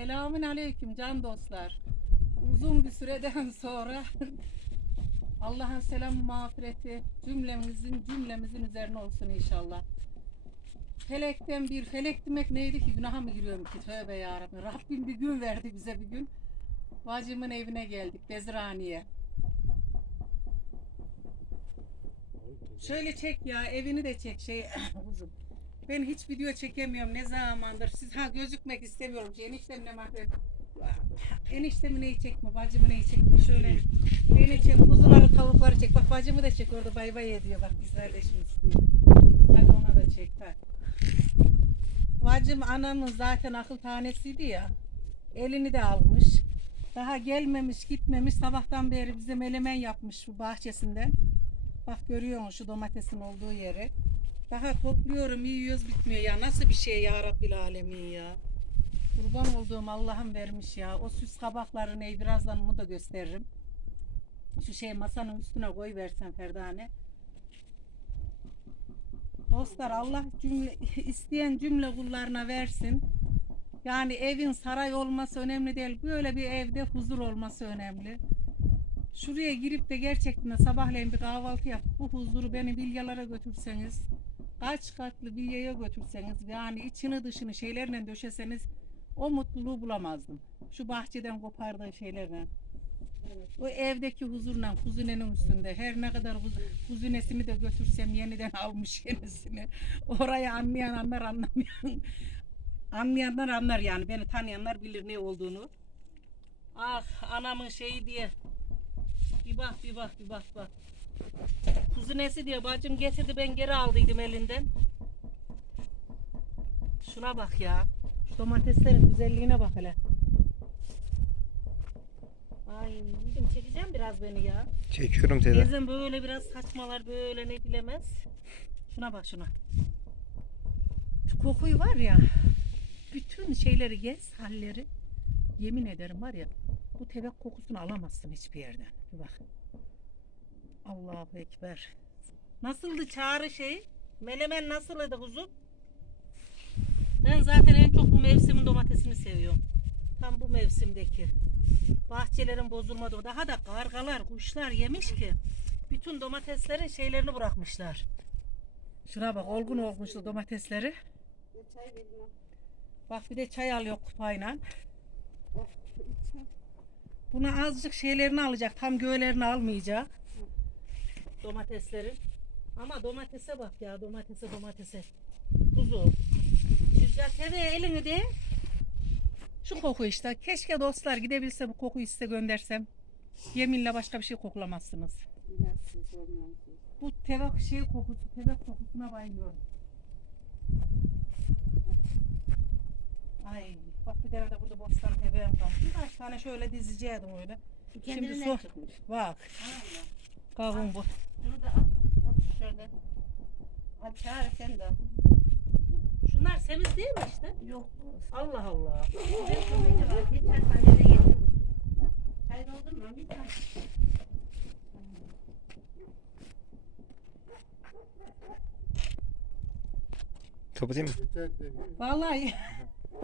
Selamün aleyküm can dostlar. Uzun bir süreden sonra Allah'ın selamı mağfireti cümlemizin cümlemizin üzerine olsun inşallah. Felekten bir felek demek neydi ki günaha mı giriyorum ki tövbe yarabbim. Rabbim bir gün verdi bize bir gün. Bacımın evine geldik Bezraniye. Şöyle çek ya evini de çek şey uzun. Ben hiç video çekemiyorum ne zamandır. Siz ha gözükmek istemiyorum. Şey, eniştemle mahvet. Eniştemi neyi çekme, bacımı neyi çekme. Şöyle beni çek, kuzuları, tavukları çek. Bak bacımı da çek orada bay bay ediyor. Bak güzelleşmek istiyor. Hadi ona da çek. Bak. Bacım anamın zaten akıl tanesiydi ya. Elini de almış. Daha gelmemiş gitmemiş sabahtan beri bize melemen yapmış bu bahçesinden. Bak görüyor musun şu domatesin olduğu yeri. Daha topluyorum yiyoruz bitmiyor ya. Nasıl bir şey ya Rabbil Alemin ya. Kurban olduğum Allah'ım vermiş ya. O süs kabakları ne birazdan onu da gösteririm. Şu şey masanın üstüne koy versen Ferdane. Dostlar Allah cümle, isteyen cümle kullarına versin. Yani evin saray olması önemli değil. Böyle bir evde huzur olması önemli. Şuraya girip de gerçekten sabahleyin bir kahvaltı yap. Bu huzuru beni bilyalara götürseniz, kaç katlı bilyaya götürseniz, yani içini dışını şeylerle döşeseniz o mutluluğu bulamazdım. Şu bahçeden kopardığı şeylerle. O evdeki huzurla kuzinenin üstünde her ne kadar kuzinesini de götürsem yeniden almış yenisini. Orayı anlayan anlar anlamayan anlayanlar anlar yani beni tanıyanlar bilir ne olduğunu. Ah anamın şeyi diye bir bak bir bak bir bak bak. Kuzinesi diye bacım getirdi ben geri aldıydım elinden. Şuna bak ya. Şu domateslerin güzelliğine bak hele. Ay dedim çekeceğim biraz beni ya. Çekiyorum teyze. Bazen böyle biraz saçmalar böyle ne bilemez. Şuna bak şuna. Şu kokuyu var ya. Bütün şeyleri gez halleri. Yemin ederim var ya. Bu tebek kokusunu alamazsın hiçbir yerden. Bir bak. Allahu Ekber. Nasıldı çağrı şey? Melemen nasıldı kuzum? Ben zaten en çok bu mevsimin domatesini seviyorum. Tam bu mevsimdeki. Bahçelerin bozulmadığı. Daha da kargalar, kuşlar yemiş ki. Bütün domateslerin şeylerini bırakmışlar. Şuna bak olgun olmuştu domatesleri. Bak bir de çay alıyor kupayla. Buna azıcık şeylerini alacak. Tam göğlerini almayacak. Domateslerin. Ama domatese bak ya domatese domatese. Kuzu. Şuracak hele elini de. Şu koku işte. Keşke dostlar gidebilse bu kokuyu size göndersem. Yeminle başka bir şey koklamazsınız. Bu tevak şey kokusu, tevak kokusuna bayılıyorum. Ay bak bir tane de burada bostan. Birkaç tane şöyle dizeceğim öyle. Şimdi so çıkmış. bak kavun bu. Bunu da al. Otur şöyle. Hadi çağır sen de. al. Şunlar semiz değil mi işte? Yok. Allah Allah. Bir çay sandalye getirdim. Çay doldurma bir tane. Kapatayım mı? Vallahi